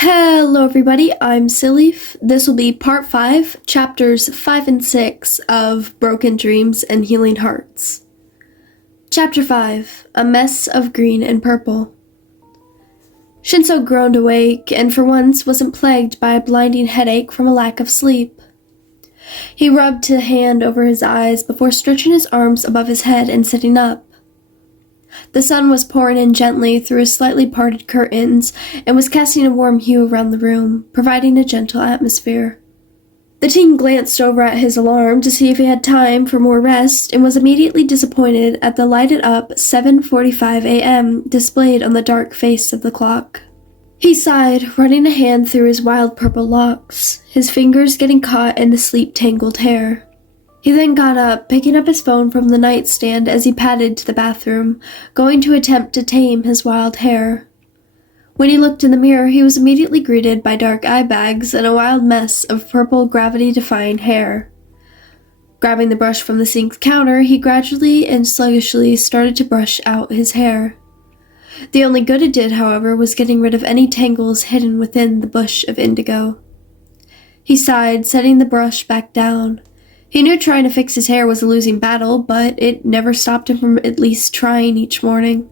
Hello everybody, I'm Silleaf. This will be part 5, chapters 5 and 6 of Broken Dreams and Healing Hearts. Chapter 5, A Mess of Green and Purple. Shinso groaned awake and for once wasn't plagued by a blinding headache from a lack of sleep. He rubbed a hand over his eyes before stretching his arms above his head and sitting up. The sun was pouring in gently through his slightly parted curtains and was casting a warm hue around the room, providing a gentle atmosphere. The teen glanced over at his alarm to see if he had time for more rest and was immediately disappointed at the lighted-up 7:45 a.m. displayed on the dark face of the clock. He sighed, running a hand through his wild purple locks, his fingers getting caught in the sleep-tangled hair. He then got up, picking up his phone from the nightstand as he padded to the bathroom, going to attempt to tame his wild hair. When he looked in the mirror, he was immediately greeted by dark eye bags and a wild mess of purple gravity-defying hair. Grabbing the brush from the sink counter, he gradually and sluggishly started to brush out his hair. The only good it did, however, was getting rid of any tangles hidden within the bush of indigo. He sighed, setting the brush back down. He knew trying to fix his hair was a losing battle, but it never stopped him from at least trying each morning.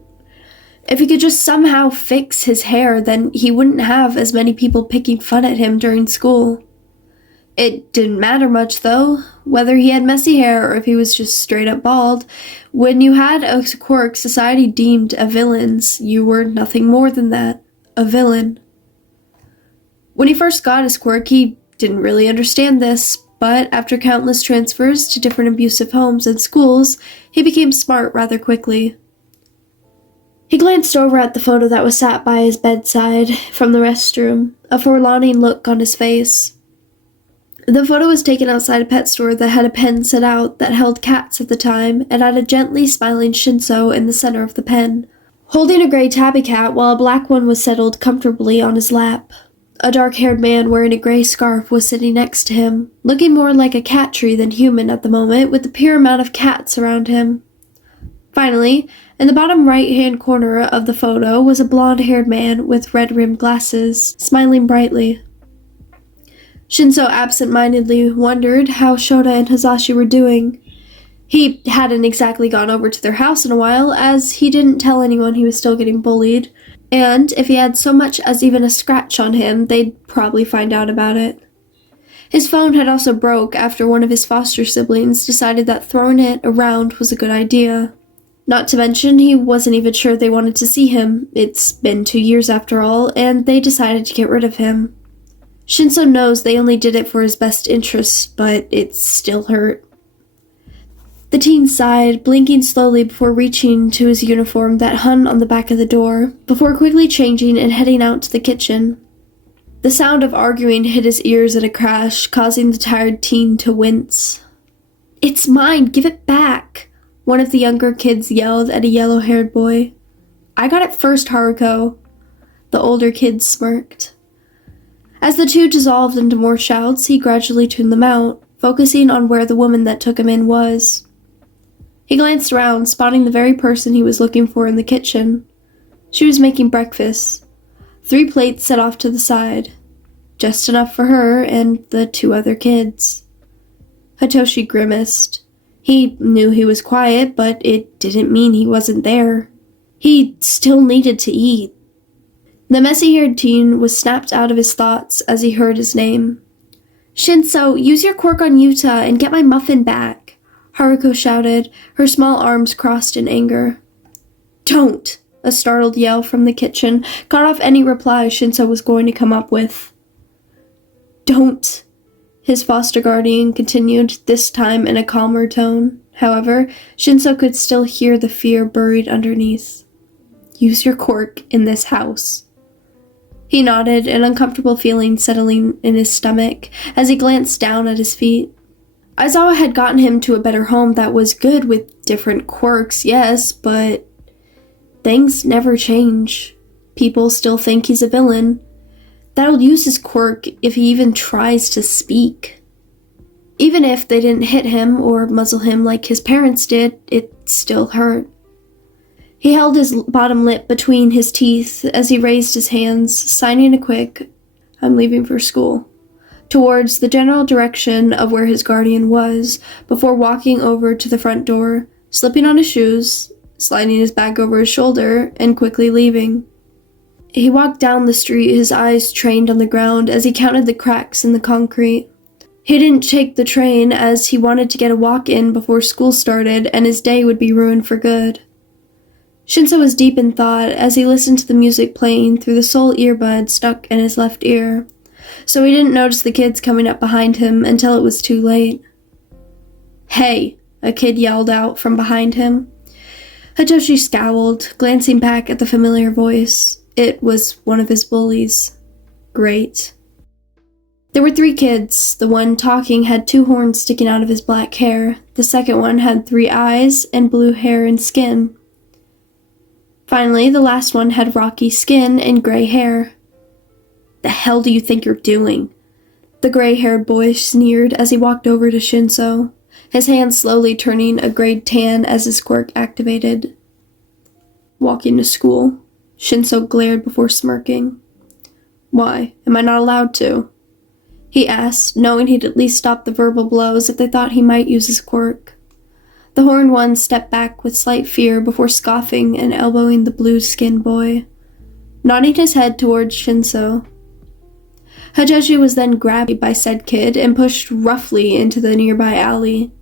If he could just somehow fix his hair, then he wouldn't have as many people picking fun at him during school. It didn't matter much, though, whether he had messy hair or if he was just straight up bald. When you had a quirk society deemed a villain's, you were nothing more than that, a villain. When he first got his quirk, he didn't really understand this, but after countless transfers to different abusive homes and schools, he became smart rather quickly. He glanced over at the photo that was sat by his bedside from the restroom, a forlorn look on his face. The photo was taken outside a pet store that had a pen set out that held cats at the time and had a gently smiling Shinso in the center of the pen, holding a gray tabby cat while a black one was settled comfortably on his lap. A dark-haired man wearing a gray scarf was sitting next to him, looking more like a cat tree than human at the moment, with the pure amount of cats around him. Finally, in the bottom right-hand corner of the photo was a blonde-haired man with red-rimmed glasses, smiling brightly. Shinso absent-mindedly wondered how Shota and Hazashi were doing. He hadn't exactly gone over to their house in a while, as he didn't tell anyone he was still getting bullied. And if he had so much as even a scratch on him, they'd probably find out about it. His phone had also broke after one of his foster siblings decided that throwing it around was a good idea. Not to mention, he wasn't even sure they wanted to see him. It's been 2 years after all, and they decided to get rid of him. Shinso knows they only did it for his best interests, but it still hurt. The teen sighed, blinking slowly before reaching to his uniform that hung on the back of the door, before quickly changing and heading out to the kitchen. The sound of arguing hit his ears in a crash, causing the tired teen to wince. "It's mine! Give it back!" one of the younger kids yelled at a yellow-haired boy. "I got it first, Haruko." The older kid smirked. As the two dissolved into more shouts, he gradually tuned them out, focusing on where the woman that took him in was. He glanced around, spotting the very person he was looking for in the kitchen. She was making breakfast. 3 plates set off to the side. Just enough for her and the 2 other kids. Hitoshi grimaced. He knew he was quiet, but it didn't mean he wasn't there. He still needed to eat. The messy-haired teen was snapped out of his thoughts as he heard his name. "Shinso, use your quirk on Yuta and get my muffin back," Haruko shouted, her small arms crossed in anger. "Don't!" A startled yell from the kitchen cut off any reply Shinso was going to come up with. "Don't!" his foster guardian continued, this time in a calmer tone. However, Shinso could still hear the fear buried underneath. "Use your quirk in this house." He nodded, an uncomfortable feeling settling in his stomach as he glanced down at his feet. Aizawa had gotten him to a better home that was good with different quirks, yes, but things never change. People still think he's a villain. That'll use his quirk if he even tries to speak. Even if they didn't hit him or muzzle him like his parents did, it still hurt. He held his bottom lip between his teeth as he raised his hands, signing a quick, I'm leaving for school," towards the general direction of where his guardian was, before walking over to the front door, slipping on his shoes, sliding his bag over his shoulder, and quickly leaving. He walked down the street, his eyes trained on the ground as he counted the cracks in the concrete. He didn't take the train as he wanted to get a walk in before school started and his day would be ruined for good. Shinso was deep in thought as he listened to the music playing through the sole earbud stuck in his left ear, so he didn't notice the kids coming up behind him until it was too late. "Hey!" a kid yelled out from behind him. Hitoshi scowled, glancing back at the familiar voice. It was one of his bullies. Great. There were 3 kids. The one talking had 2 horns sticking out of his black hair. The second one had 3 eyes and blue hair and skin. Finally, the last one had rocky skin and gray hair. "The hell do you think you're doing?" The gray-haired boy sneered as he walked over to Shinso, his hand slowly turning a grade tan as his quirk activated. "Walking to school?" Shinso glared before smirking. "Why, am I not allowed to?" he asked, knowing he'd at least stop the verbal blows if they thought he might use his quirk. The horned one stepped back with slight fear before scoffing and elbowing the blue-skinned boy, nodding his head towards Shinso. Hitoshi was then grabbed by said kid and pushed roughly into the nearby alley.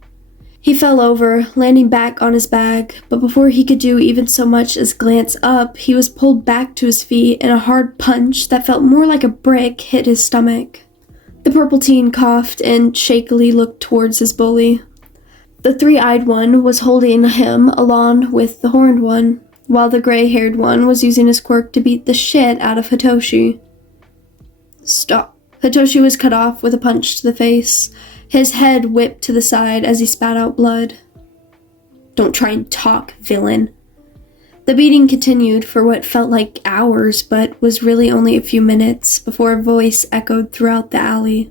He fell over, landing back on his bag, but before he could do even so much as glance up, he was pulled back to his feet and a hard punch that felt more like a brick hit his stomach. The purple teen coughed and shakily looked towards his bully. The 3-eyed one was holding him along with the horned one, while the gray-haired one was using his quirk to beat the shit out of Hitoshi. "Stop." Hitoshi was cut off with a punch to the face. His head whipped to the side as he spat out blood. "Don't try and talk, villain." The beating continued for what felt like hours, but was really only a few minutes, before a voice echoed throughout the alley.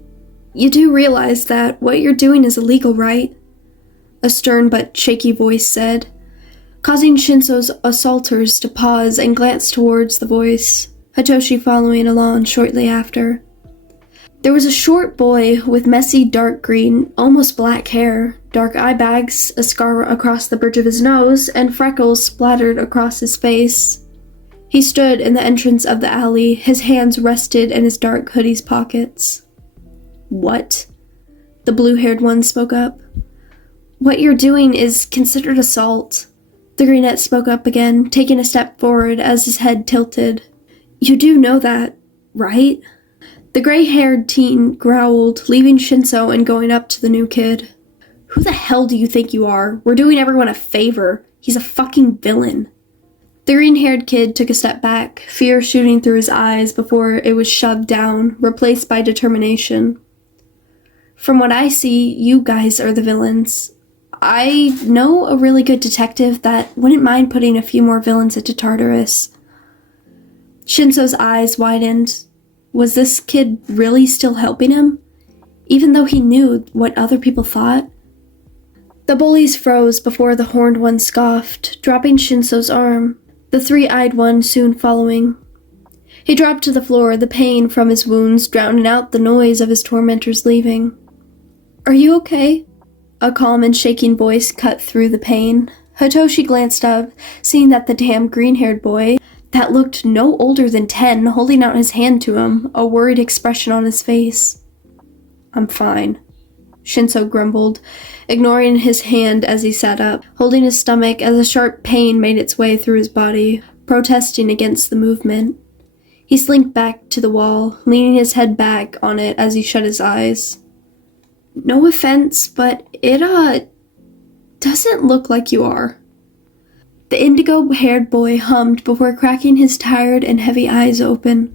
"You do realize that what you're doing is illegal, right?" a stern but shaky voice said, causing Shinso's assaulters to pause and glance towards the voice, Hitoshi following along shortly after. There was a short boy with messy dark green, almost black hair, dark eye bags, a scar across the bridge of his nose, and freckles splattered across his face. He stood in the entrance of the alley, his hands rested in his dark hoodie's pockets. "What?" the blue-haired one spoke up. "What you're doing is considered assault." The greenette spoke up again, taking a step forward as his head tilted. "You do know that, right?" The gray-haired teen growled, leaving Shinso and going up to the new kid. "Who the hell do you think you are? We're doing everyone a favor. He's a fucking villain." The green-haired kid took a step back, fear shooting through his eyes before it was shoved down, replaced by determination. "From what I see, you guys are the villains. I know a really good detective that wouldn't mind putting a few more villains into Tartarus." Shinso's eyes widened. Was this kid really still helping him? Even though he knew what other people thought? The bullies froze before the horned one scoffed, dropping Shinso's arm, the 3-eyed one soon following. He dropped to the floor, the pain from his wounds drowning out the noise of his tormentors leaving. "Are you okay?" A calm and shaking voice cut through the pain. Hitoshi glanced up, seeing that the damn green-haired boy, that looked no older than 10, holding out his hand to him, a worried expression on his face. "I'm fine," Shinso grumbled, ignoring his hand as he sat up, holding his stomach as a sharp pain made its way through his body, protesting against the movement. He slinked back to the wall, leaning his head back on it as he shut his eyes. "No offense, but it, doesn't look like you are." The indigo-haired boy hummed before cracking his tired and heavy eyes open,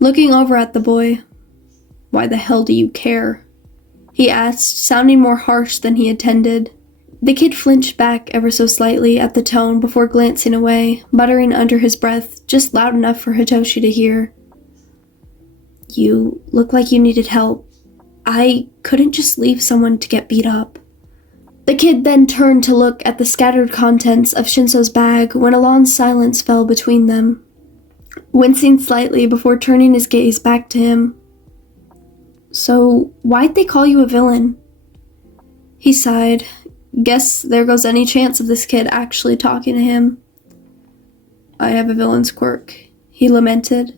looking over at the boy. "Why the hell do you care?" he asked, sounding more harsh than he intended. The kid flinched back ever so slightly at the tone before glancing away, muttering under his breath, just loud enough for Hitoshi to hear. "You look like you needed help. I couldn't just leave someone to get beat up." The kid then turned to look at the scattered contents of Shinso's bag when a long silence fell between them. wincing slightly before turning his gaze back to him. "So, why'd they call you a villain?" He sighed. Guess there goes any chance of this kid actually talking to him. "I have a villain's quirk," he lamented.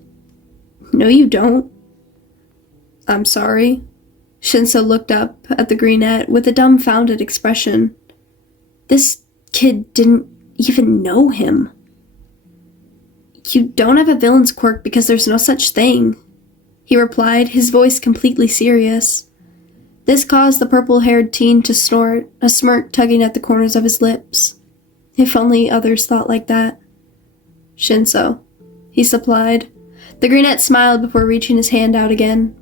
"No, you don't." "I'm sorry." Shinso looked up at the greenette with a dumbfounded expression. This kid didn't even know him. "You don't have a villain's quirk because there's no such thing," he replied, his voice completely serious. This caused the purple-haired teen to snort, a smirk tugging at the corners of his lips. If only others thought like that. "Shinso," he supplied. The greenette smiled before reaching his hand out again.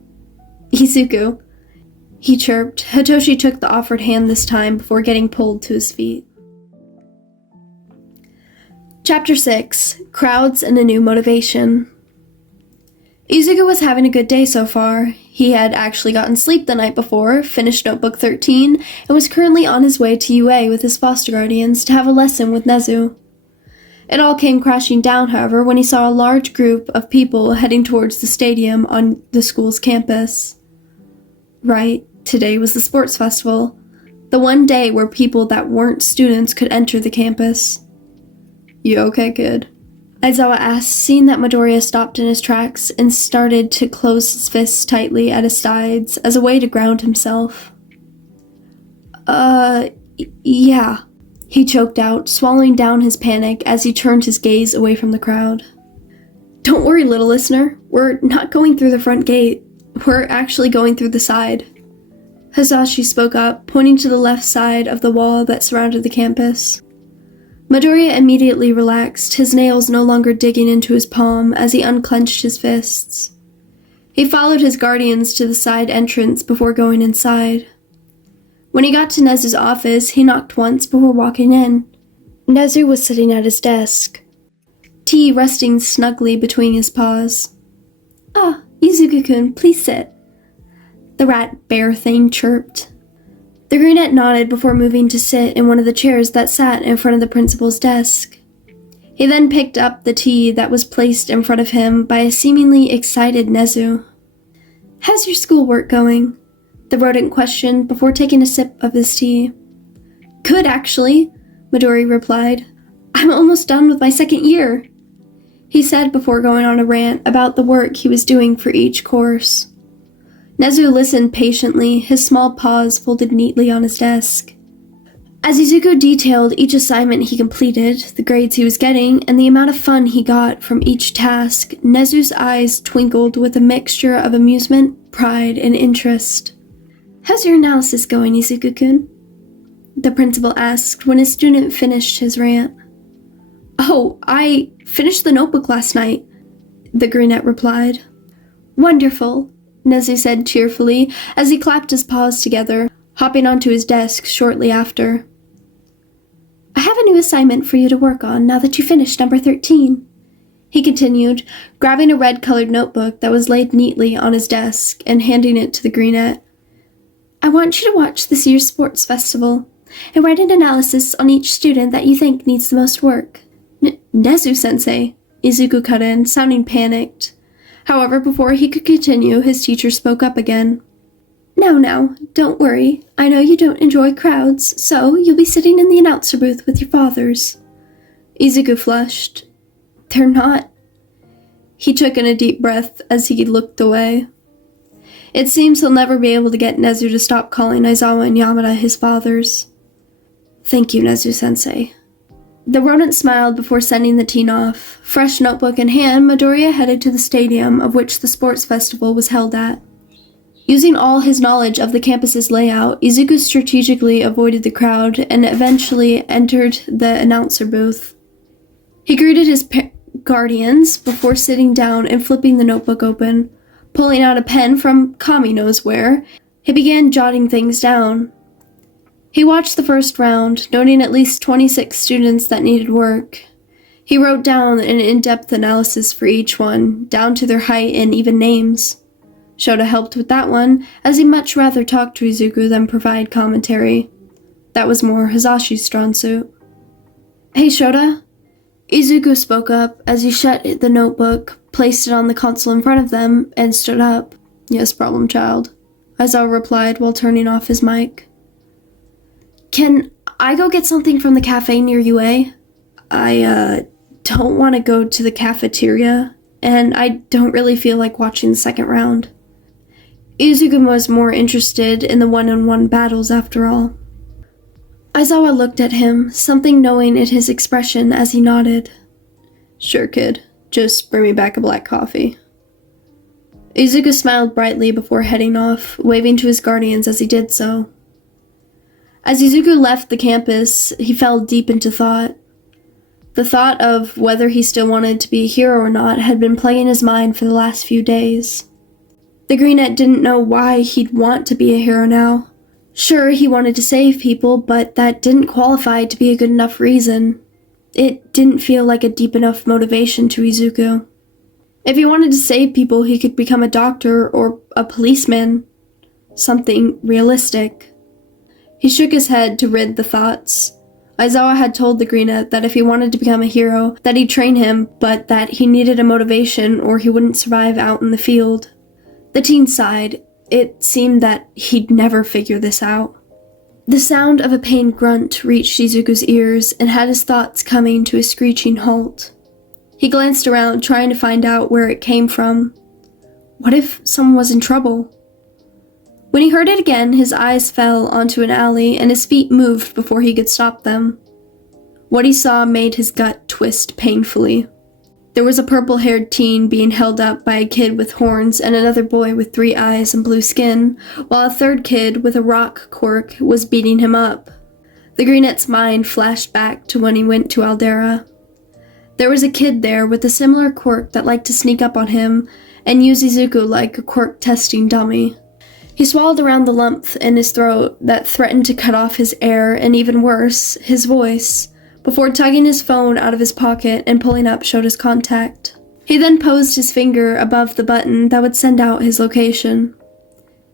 "Izuku," he chirped. Hitoshi took the offered hand this time before getting pulled to his feet. Chapter 6. Crowds and a New Motivation. Izuku was having a good day so far. He had actually gotten sleep the night before, finished Notebook 13, and was currently on his way to UA with his foster guardians to have a lesson with Nezu. It all came crashing down, however, when he saw a large group of people heading towards the stadium on the school's campus. Right, today was the sports festival, the one day where people that weren't students could enter the campus. "You okay, kid?" Aizawa asked, seeing that Midoriya stopped in his tracks and started to close his fists tightly at his sides as a way to ground himself. Yeah," he choked out, swallowing down his panic as he turned his gaze away from the crowd. "Don't worry, little listener. We're not going through the front gate. We're actually going through the side." Hitoshi spoke up, pointing to the left side of the wall that surrounded the campus. Midoriya immediately relaxed, his nails no longer digging into his palm as he unclenched his fists. He followed his guardians to the side entrance before going inside. When he got to Nezu's office, he knocked once before walking in. Nezu was sitting at his desk, tea resting snugly between his paws. "Ah, Izuku-kun, please sit," the rat bear thing chirped. The greenette nodded before moving to sit in one of the chairs that sat in front of the principal's desk. He then picked up the tea that was placed in front of him by a seemingly excited Nezu. "How's your schoolwork going?" the rodent questioned before taking a sip of his tea. "Good, actually," Midori replied. "I'm almost done with my second year," he said before going on a rant about the work he was doing for each course. Nezu listened patiently, his small paws folded neatly on his desk. As Izuku detailed each assignment he completed, the grades he was getting, and the amount of fun he got from each task, Nezu's eyes twinkled with a mixture of amusement, pride, and interest. "How's your analysis going, Izuku-kun?" the principal asked when his student finished his rant. "Oh, I finished the notebook last night," the greenette replied. "Wonderful," Nezu said cheerfully as he clapped his paws together, hopping onto his desk shortly after. "I have a new assignment for you to work on now that you finished number 13, he continued, grabbing a red-colored notebook that was laid neatly on his desk and handing it to the greenette. "I want you to watch this year's sports festival and write an analysis on each student that you think needs the most work." "Nezu-sensei," Izuku cut in, sounding panicked. However, before he could continue, his teacher spoke up again. Now, don't worry. I know you don't enjoy crowds, so you'll be sitting in the announcer booth with your fathers." Izuku flushed. "They're not." He took in a deep breath as he looked away. It seems he'll never be able to get Nezu to stop calling Aizawa and Yamada his fathers. "Thank you, Nezu-sensei." The rodent smiled before sending the teen off. Fresh notebook in hand, Midoriya headed to the stadium of which the sports festival was held at. Using all his knowledge of the campus's layout, Izuku strategically avoided the crowd and eventually entered the announcer booth. He greeted his guardians before sitting down and flipping the notebook open. Pulling out a pen from Kami knows where, he began jotting things down. He watched the first round, noting at least 26 students that needed work. He wrote down an in-depth analysis for each one, down to their height and even names. Shota helped with that one, as he'd much rather talk to Izuku than provide commentary. That was more Hizashi's strong suit. "Hey, Shota?" Izuku spoke up as he shut the notebook, placed it on the console in front of them, and stood up. Yes, problem child, Aizawa replied while turning off his mic. Can I go get something from the cafe near UA? I don't want to go to the cafeteria, and I don't really feel like watching the second round. Izuku was more interested in the one-on-one battles after all. Aizawa looked at him, something knowing in his expression as he nodded. Sure, kid. Just bring me back a black coffee. Izuku smiled brightly before heading off, waving to his guardians as he did so. As Izuku left the campus, he fell deep into thought. The thought of whether he still wanted to be a hero or not had been plaguing his mind for the last few days. The Greenette didn't know why he'd want to be a hero now. Sure, he wanted to save people, but that didn't qualify to be a good enough reason. It didn't feel like a deep enough motivation to Izuku. If he wanted to save people, he could become a doctor or a policeman. Something realistic. He shook his head to rid the thoughts. Aizawa had told the Greenette that if he wanted to become a hero, that he'd train him, but that he needed a motivation or he wouldn't survive out in the field. The teen sighed. It seemed that he'd never figure this out. The sound of a pained grunt reached Izuku's ears and had his thoughts coming to a screeching halt. He glanced around, trying to find out where it came from. What if someone was in trouble? When he heard it again, his eyes fell onto an alley and his feet moved before he could stop them. What he saw made his gut twist painfully. There was a purple-haired teen being held up by a kid with horns and another boy with 3 eyes and blue skin, while a third kid with a rock quirk was beating him up. The Greenette's mind flashed back to when he went to Aldera. There was a kid there with a similar quirk that liked to sneak up on him and use Izuku like a quirk-testing dummy. He swallowed around the lump in his throat that threatened to cut off his air and, even worse, his voice, before tugging his phone out of his pocket and pulling up showed his contact. He then posed his finger above the button that would send out his location.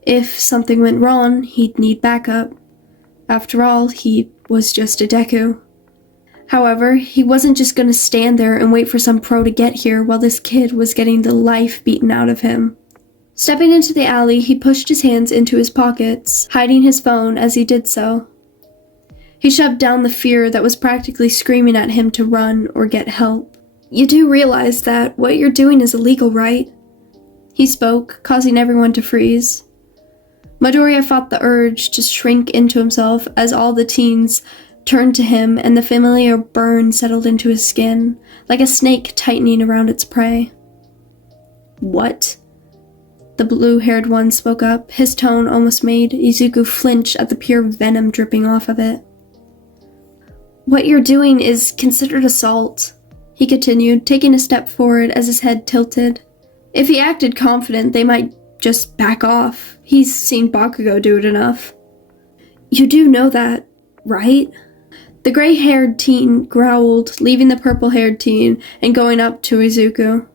If something went wrong, he'd need backup. After all, he was just a Deku. However, he wasn't just going to stand there and wait for some pro to get here while this kid was getting the life beaten out of him. Stepping into the alley, he pushed his hands into his pockets, hiding his phone as he did so. He shoved down the fear that was practically screaming at him to run or get help. You do realize that what you're doing is illegal, right? He spoke, causing everyone to freeze. Midoriya fought the urge to shrink into himself as all the teens turned to him and the familiar burn settled into his skin, like a snake tightening around its prey. What? The blue-haired one spoke up. His tone almost made Izuku flinch at the pure venom dripping off of it. What you're doing is considered assault, he continued, taking a step forward as his head tilted. If he acted confident, they might just back off. He's seen Bakugo do it enough. You do know that, right? The gray-haired teen growled, leaving the purple-haired teen and going up to Izuku.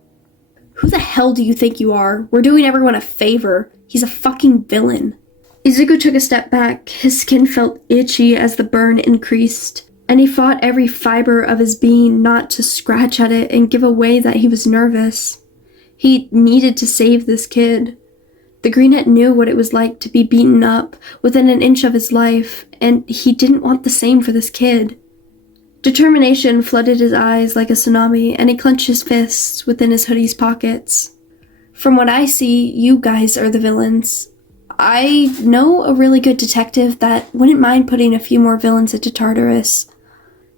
Who the hell do you think you are? We're doing everyone a favor. He's a fucking villain. Izuku took a step back. His skin felt itchy as the burn increased, and he fought every fiber of his being not to scratch at it and give away that he was nervous. He needed to save this kid. The Greenette knew what it was like to be beaten up within an inch of his life, and he didn't want the same for this kid. Determination flooded his eyes like a tsunami, and he clenched his fists within his hoodie's pockets. From what I see, you guys are the villains. I know a really good detective that wouldn't mind putting a few more villains into Tartarus.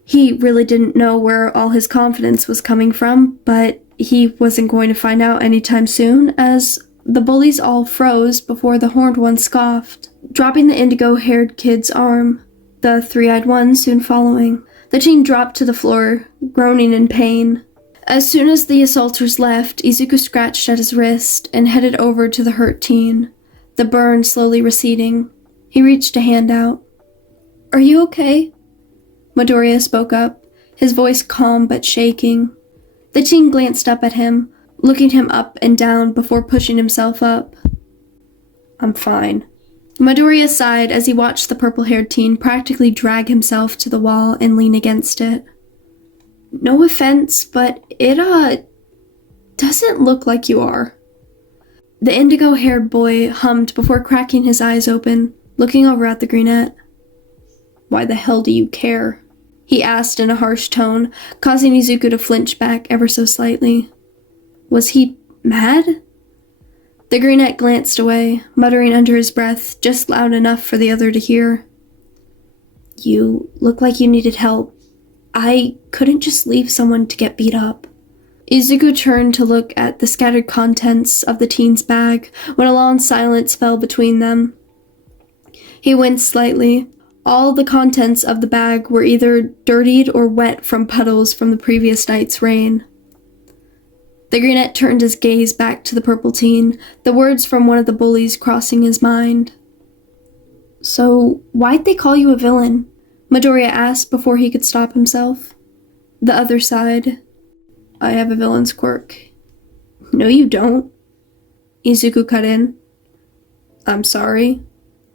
He really didn't know where all his confidence was coming from, but he wasn't going to find out anytime soon, as the bullies all froze before the horned one scoffed, dropping the indigo-haired kid's arm, the 3-eyed one soon following. The teen dropped to the floor, groaning in pain. As soon as the assaulters left, Izuku scratched at his wrist and headed over to the hurt teen, the burn slowly receding. He reached a hand out. Are you okay? Midoriya spoke up, his voice calm but shaking. The teen glanced up at him, looking him up and down before pushing himself up. I'm fine. Midoriya sighed as he watched the purple-haired teen practically drag himself to the wall and lean against it. No offense, but it doesn't look like you are. The indigo-haired boy hummed before cracking his eyes open, looking over at the brunette. Why the hell do you care? He asked in a harsh tone, causing Izuku to flinch back ever so slightly. Was he mad? The brunette glanced away, muttering under his breath, just loud enough for the other to hear. You look like you needed help. I couldn't just leave someone to get beat up. Izuku turned to look at the scattered contents of the teen's bag when a long silence fell between them. He winced slightly. All the contents of the bag were either dirtied or wet from puddles from the previous night's rain. The brunette turned his gaze back to the purple teen, the words from one of the bullies crossing his mind. So, why'd they call you a villain? Midoriya asked before he could stop himself. The other sighed. I have a villain's quirk. No, you don't. Izuku cut in. I'm sorry.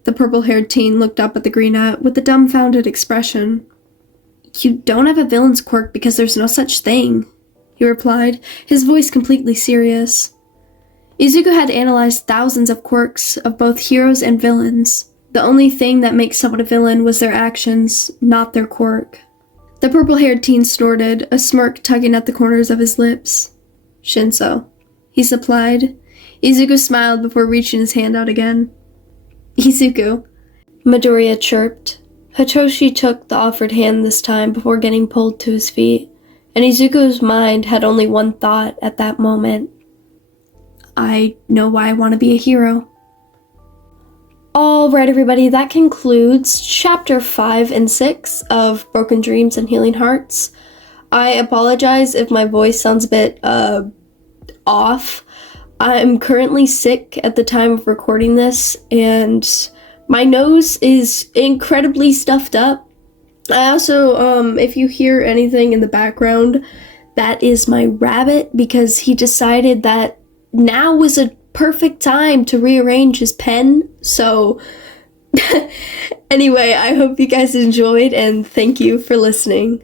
The purple-haired teen looked up at the brunette with a dumbfounded expression. You don't have a villain's quirk because there's no such thing, he replied, his voice completely serious. Izuku had analyzed thousands of quirks of both heroes and villains. The only thing that makes someone a villain was their actions, not their quirk. The purple-haired teen snorted, a smirk tugging at the corners of his lips. Shinso, he supplied. Izuku smiled before reaching his hand out again. Izuku, Midoriya chirped. Hitoshi took the offered hand this time before getting pulled to his feet, and Izuku's mind had only one thought at that moment. I know why I want to be a hero. Alright everybody, that concludes Chapter 5 and 6 of Broken Dreams and Healing Hearts. I apologize if my voice sounds a bit, off. I'm currently sick at the time of recording this, and my nose is incredibly stuffed up. I also, if you hear anything in the background, that is my rabbit, because he decided that now was a perfect time to rearrange his pen. So anyway, I hope you guys enjoyed, and thank you for listening.